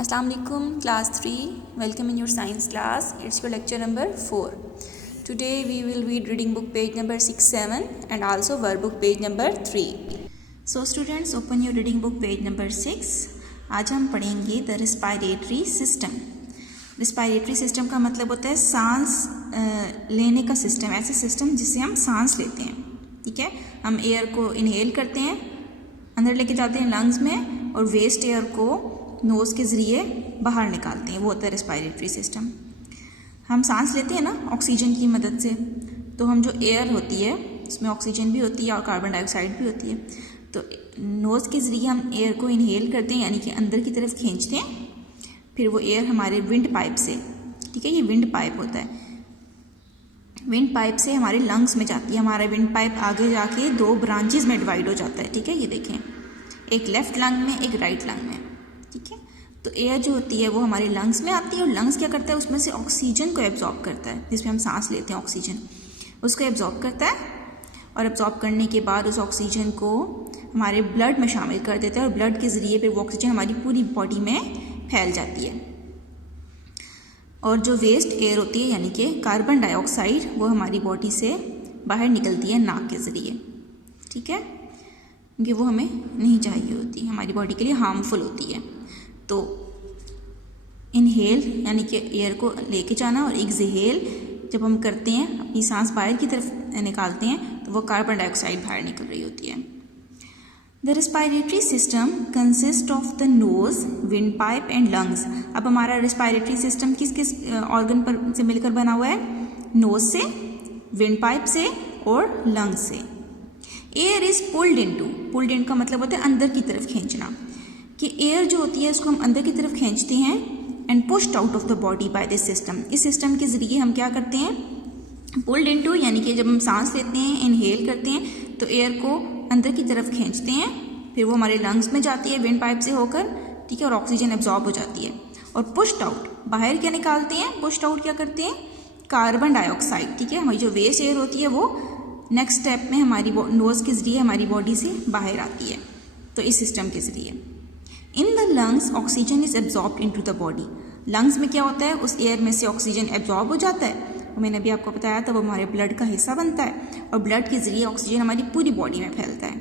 Assalamu alaikum class 3, welcome in your science class. It's your lecture number 4. Today we will read reading book page number 6, 7 and also workbook page number 3. So students, open your reading book page number 6. आज हम पढ़ेंगे the respiratory system. Respiratory system का मतलब होता है सांस लेने का सिस्टम, ऐसा सिस्टम जिससे हम सांस लेते हैं. ठीक है, हम एयर को इनहेल करते हैं, अंदर लेके जाते हैं लंग्स में और वेस्ट एयर को नोज़ के ज़रिए बाहर निकालते हैं. वो होता है रेस्पिरेटरी सिस्टम. हम सांस लेते हैं ना ऑक्सीजन की मदद से, तो हम जो एयर होती है उसमें ऑक्सीजन भी होती है और कार्बन डाइऑक्साइड भी होती है. तो नोज़ के ज़रिए हम एयर को इनहेल करते हैं, यानी कि अंदर की तरफ खींचते हैं. फिर वो एयर हमारे विंड पाइप से, ठीक है, ये विंड पाइप होता है, विंड पाइप से हमारे लंग्स में जाती है. हमारा विंड पाइप आगे जाके 2 ब्रांचेस में डिवाइड हो जाता है. ठीक है, ये देखें, एक लेफ्ट लंग में, एक राइट लंग में. ठीक है, तो एयर जो होती है वो हमारे लंग्स में आती है और लंग्स क्या करता है, उसमें से ऑक्सीजन को एब्जॉर्ब करता है, जिसमें हम सांस लेते हैं ऑक्सीजन, उसको एब्जॉर्ब करता है. और एब्जॉर्ब करने के बाद उस ऑक्सीजन को हमारे ब्लड में शामिल कर देता है और ब्लड के ज़रिए फिर वो ऑक्सीजन हमारी पूरी बॉडी में फैल जाती है. और जो वेस्ट एयर होती है यानी कि कार्बन डाइऑक्साइड, वो हमारी बॉडी से बाहर निकलती है नाक के ज़रिए. ठीक है, क्योंकि वो हमें नहीं चाहिए होती, हमारी बॉडी के लिए हार्मफुल होती है. तो इनहेल यानी कि एयर को लेके जाना और एक्सहेल जब हम करते हैं, अपनी सांस बाहर की तरफ निकालते हैं, तो वो कार्बन डाइऑक्साइड बाहर निकल रही होती है. The respiratory system consist of the nose, wind pipe and lungs. अब हमारा रेस्पिरेटरी सिस्टम किस किस ऑर्गन पर से मिलकर बना हुआ है? नोज से, विंड पाइप से और लंग्स से. Air is pulled into, pulled इन का मतलब होता है अंदर की तरफ खींचना, कि एयर जो होती है उसको हम अंदर की तरफ खींचते हैं and pushed out of the body by this system. इस सिस्टम के ज़रिए हम क्या करते हैं? पुल्ड इनटू, यानी कि जब हम सांस लेते हैं, इनहेल करते हैं, तो एयर को अंदर की तरफ खींचते हैं, फिर वो हमारे लंग्स में जाती है विंड पाइप से होकर. ठीक है, और ऑक्सीजन एब्जॉर्ब हो जाती है. और पुश्ड आउट, बाहर क्या निकालते हैं? पुश्ड आउट क्या करते हैं? Carbon dioxide. ठीक है, हमारी जो वेस्ट एयर होती है वो नेक्स्ट स्टेप में हमारी नोज़ के ज़रिए हमारी बॉडी से बाहर आती है. तो इस सिस्टम के ज़रिए in the lungs oxygen is absorb into the body. Lungs में क्या होता है? उस एयर में से ऑक्सीजन एब्जॉर्ब हो जाता है, वो मैंने अभी आपको बताया था, वो हमारे ब्लड का हिस्सा बनता है और ब्लड के ज़रिए ऑक्सीजन हमारी पूरी बॉडी में फैलता है.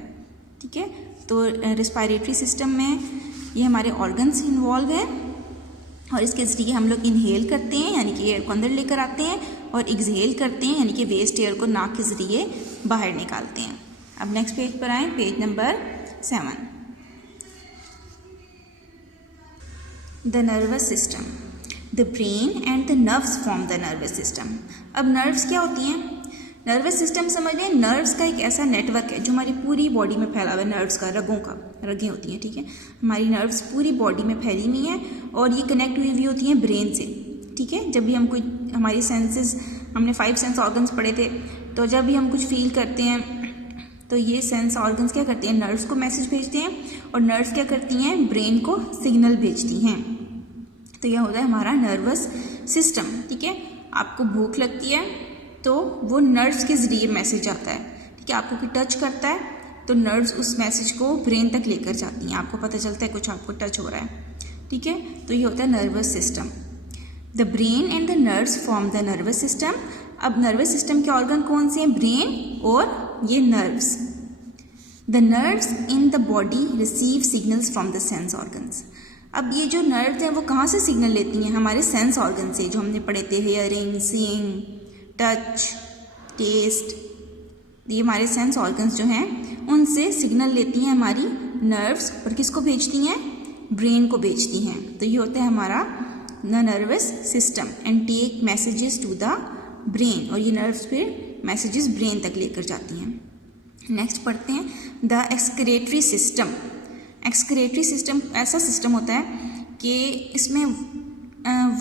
ठीक है, तो रेस्पिरेटरी सिस्टम में ये हमारे ऑर्गन्स इन्वॉल्व हैं और इसके ज़रिए हम लोग इनहेल करते हैं, यानी कि एयर को अंदर लेकर आते हैं, और एक्सहेल करते हैं, यानी कि वेस्ट एयर को नाक के ज़रिए बाहर निकालते हैं. अब नेक्स्ट पेज पर आएँ, page number 7. The nervous system, the brain and the nerves form the nervous system. अब नर्व्स क्या होती हैं? नर्वस सिस्टम समझ लें, नर्व्स का एक ऐसा नेटवर्क है जो हमारी पूरी बॉडी में फैला हुआ है. नर्व्स का, रगों का, रगें होती हैं. ठीक है, हमारी नर्व्स पूरी बॉडी में फैली हुई हैं और ये कनेक्ट हुई होती हैं ब्रेन से. ठीक है, जब भी हम कोई, हमारी सेंसेस, हमने 5 सेंस ऑर्गन्स पढ़े थे, तो जब भी हम कुछ फील करते हैं तो ये सेंस ऑर्गन्स क्या करते हैं? नर्व्स को मैसेज भेजते हैं और नर्व्स क्या करती हैं? ब्रेन को सिग्नल भेजती हैं. तो यह होता है हमारा नर्वस सिस्टम. ठीक है, आपको भूख लगती है तो वो नर्व्स के ज़रिए मैसेज आता है. ठीक है, आपको कोई टच करता है तो नर्व्स उस मैसेज को ब्रेन तक लेकर जाती हैं, आपको पता चलता है कुछ आपको टच हो रहा है. ठीक है, तो ये होता है nervous system. The brain and the nerves form the nervous system. अब नर्वस सिस्टम के ऑर्गन कौन से हैं? ब्रेन और ये nerves. The nerves in the body receive signals from the sense organs. अब ये जो नर्व्स हैं वो कहाँ से सिग्नल लेती हैं? हमारे सेंस ऑर्गन से, जो हमने पढ़े थे, हियरिंग, सीइंग, टच, टेस्ट. ये हमारे सेंस ऑर्गन्स जो हैं उनसे सिग्नल लेती हैं हमारी नर्व्स, और किसको भेजती हैं? ब्रेन को भेजती हैं. तो ये होता है हमारा nervous system and take messages to the brain, और ये नर्व्स फिर मैसेजेस ब्रेन तक लेकर जाती हैं. नेक्स्ट पढ़ते हैं the excretory system. Excretory system ऐसा सिस्टम होता है कि इसमें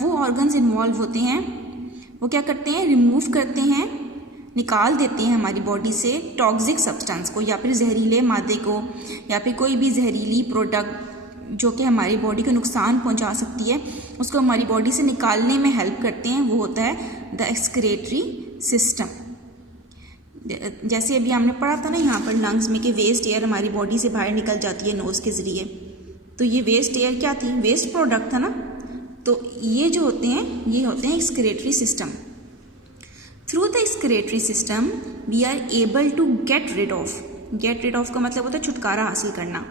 वो ऑर्गन्स इन्वॉल्व होते हैं, वो क्या करते हैं? रिमूव करते हैं, निकाल देते हैं हमारी बॉडी से टॉक्सिक सब्सटेंस को, या फिर जहरीले मादे को, या फिर कोई भी जहरीली प्रोडक्ट जो कि हमारी बॉडी को नुकसान पहुंचा सकती है, उसको हमारी बॉडी से निकालने में हेल्प करते हैं. वो होता है द एक्सक्रीटरी सिस्टम. जैसे अभी हमने पढ़ा था ना यहाँ पर लंग्स में कि वेस्ट एयर हमारी बॉडी से बाहर निकल जाती है नोज़ के ज़रिए. तो ये वेस्ट एयर क्या थी, वेस्ट प्रोडक्ट था ना। तो ये जो होते हैं ये होते हैं excretory system. Through the excretory system we are able to get rid of का मतलब होता है छुटकारा हासिल करना,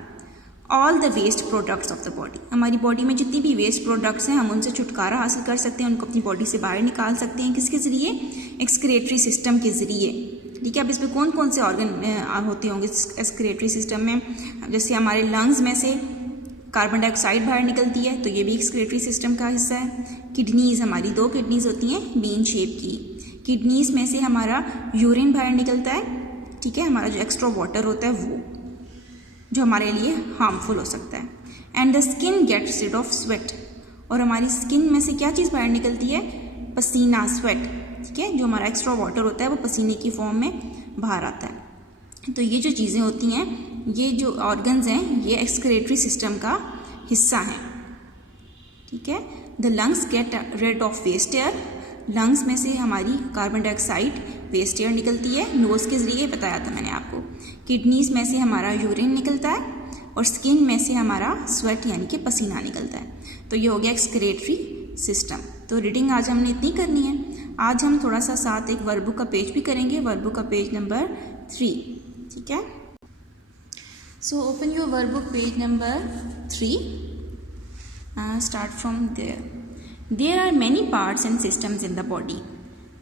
all the waste products of the body. हमारी बॉडी में जितनी भी वेस्ट प्रोडक्ट्स हैं हम उनसे छुटकारा हासिल कर सकते हैं, उनको अपनी बॉडी से बाहर निकाल सकते हैं। किसके ज़रिए, एक्सक्रेटरी सिस्टम के ज़रिए। ठीक है, अब इसमें कौन कौन से ऑर्गन होते होंगे एक्सक्रेटरी सिस्टम में, जैसे हमारे लंग्स में से कार्बन डाइऑक्साइड बाहर निकलती है तो ये भी एक्सक्रेटरी सिस्टम का हिस्सा है। किडनीज़, हमारी 2 किडनीज़ होती हैं बीन शेप की, किडनीज़ में से हमारा यूरिन बाहर निकलता है। ठीक है, हमारा जो एक्स्ट्रा वाटर होता है वो जो हमारे लिए हार्मफुल हो सकता है। And the skin gets rid of sweat, और हमारी स्किन में से क्या चीज़ बाहर निकलती है, पसीना, स्वेट। ठीक है, जो हमारा एक्स्ट्रा वाटर होता है वो पसीने की फॉर्म में बाहर आता है। तो ये जो चीज़ें होती हैं, ये जो ऑर्गन्स हैं, ये एक्सक्रेटरी सिस्टम का हिस्सा हैं। ठीक है, the lungs get rid of waste air, lungs में से हमारी कार्बन डाइऑक्साइड वेस्ट एयर निकलती है, नोज़ के ज़रिए बताया था मैंने आपको। किडनीज़ में से हमारा यूरिन निकलता है और स्किन में से हमारा स्वेट यानी कि पसीना निकलता है। तो ये हो गया एक्सक्रेटरी सिस्टम। तो रीडिंग आज हमने इतनी करनी है। आज हम थोड़ा सा साथ एक वर्कबुक का पेज भी करेंगे, वर्कबुक का पेज नंबर 3। ठीक है, so open your workbook page number 3, start from there are many parts and systems in the body,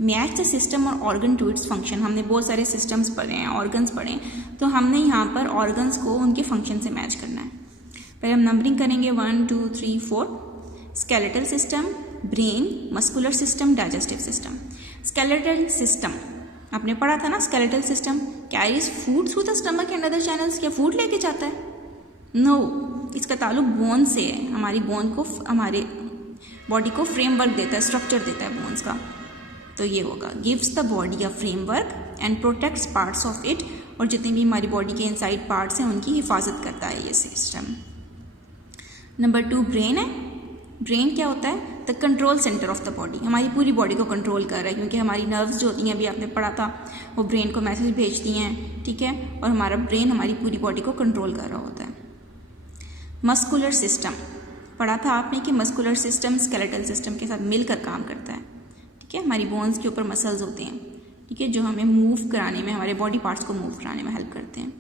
match the system और ऑर्गन टू इट्स फंक्शन। हमने बहुत सारे सिस्टम्स पढ़े हैं, ऑर्गन्स पढ़े हैं, तो हमने यहाँ पर ऑर्गन्स को उनके फंक्शन से मैच करना है। पहले हम नंबरिंग करेंगे 1 2 3 4। Skeletal system, brain, muscular system, digestive system. Skeletal system आपने पढ़ा था ना, skeletal system carries food through the stomach and other channels. क्या फूड लेके जाता है? नो, इसका ताल्लुक बोन से है। हमारी बोन को, हमारे बॉडी को फ्रेमवर्क देता है, स्ट्रक्चर देता है बोन्स का। तो ये होगा gives the body a framework and protects parts of it, और जितने भी हमारी बॉडी के इनसाइड पार्ट्स हैं उनकी हिफाजत करता है ये सिस्टम। नंबर 2 ब्रेन है। ब्रेन क्या होता है? The control centre of the body, हमारी पूरी बॉडी को कंट्रोल कर रहा है, क्योंकि हमारी नर्व्स जो होती हैं, अभी आपने पढ़ा था, वो ब्रेन को मैसेज भेजती हैं। ठीक है, और हमारा ब्रेन हमारी पूरी बॉडी को कंट्रोल कर रहा होता है। मस्कुलर सिस्टम पढ़ा था आपने कि मस्कुलर सिस्टम स्केलेटल सिस्टम के साथ मिलकर काम करता है। ठीक है, हमारी बोन्स के ऊपर मसल्स होते हैं, ठीक है, जो हमें मूव कराने में, हमारे बॉडी पार्ट्स को मूव कराने में हेल्प करते हैं।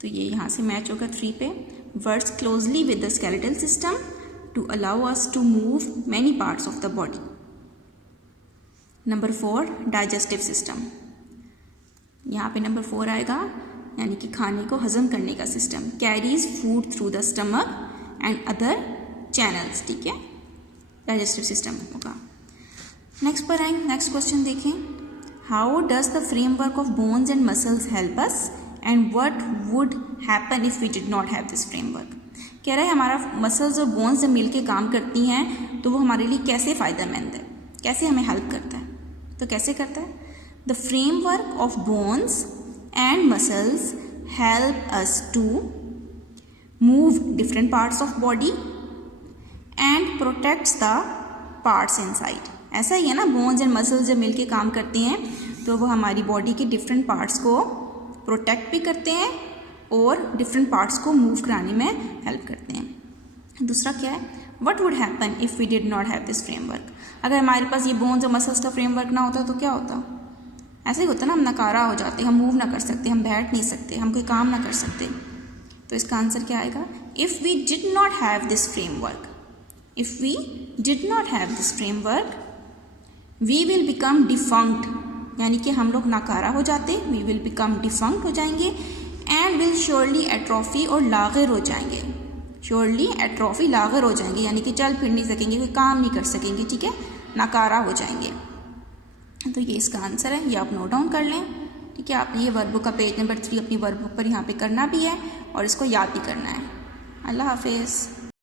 तो ये यहाँ से मैच होगा 3 पे। Works closely with the skeletal system to allow us to move many parts of the body. Number 4 digestive system, यहाँ पे नंबर 4 आएगा, यानी कि खाने को हजम करने का system. Carries food through the stomach and other channels. ठीक है, डाइजेस्टिव सिस्टम होगा। नेक्स्ट पर आएंगे, नेक्स्ट क्वेश्चन देखें। How does the framework of bones and muscles help us and what would happen if we did not have this framework. कह रहा है हमारा मसल्स और बोन्स जब मिलके काम करती हैं तो वो हमारे लिए कैसे फ़ायदेमंद है, कैसे हमें हेल्प करता है। तो कैसे करता है? The framework of bones and muscles help us to move different parts of body and protects the parts inside. ऐसा ही है ना, बोन्स एंड मसल्स जब मिलके काम करते हैं तो वो हमारी बॉडी के डिफरेंट पार्ट्स को प्रोटेक्ट भी करते हैं और डिफरेंट पार्ट्स को मूव कराने में हेल्प करते हैं। दूसरा क्या है? What would happen if we did not have this framework. अगर हमारे पास ये बोन्स और मसल्स का फ्रेमवर्क ना होता तो क्या होता? ऐसे ही होता ना, हम नकारा हो जाते, हम मूव ना कर सकते, हम बैठ नहीं सकते, हम कोई काम ना कर सकते। तो इसका आंसर क्या आएगा? If we did not have this framework, if we did not have this framework we will become defunct, यानी कि हम लोग नाकारा हो जाते, वी विल बिकम डिफंक्ट हो जाएंगे एंड विल श्योरली एट्रोफी और लागिर हो जाएंगे। श्योरली एट्रोफी, लागिर हो जाएंगे, यानी कि चल फिर नहीं सकेंगे, कोई काम नहीं कर सकेंगे। ठीक है, नाकारा हो जाएंगे। तो ये इसका आंसर है, ये आप नोट डाउन कर लें। ठीक है, आपने ये वर्कबुक का पेज नंबर 3 अपनी वर्कबुक पर यहाँ पे करना भी है और इसको याद भी करना है। अल्लाह हाफिज़।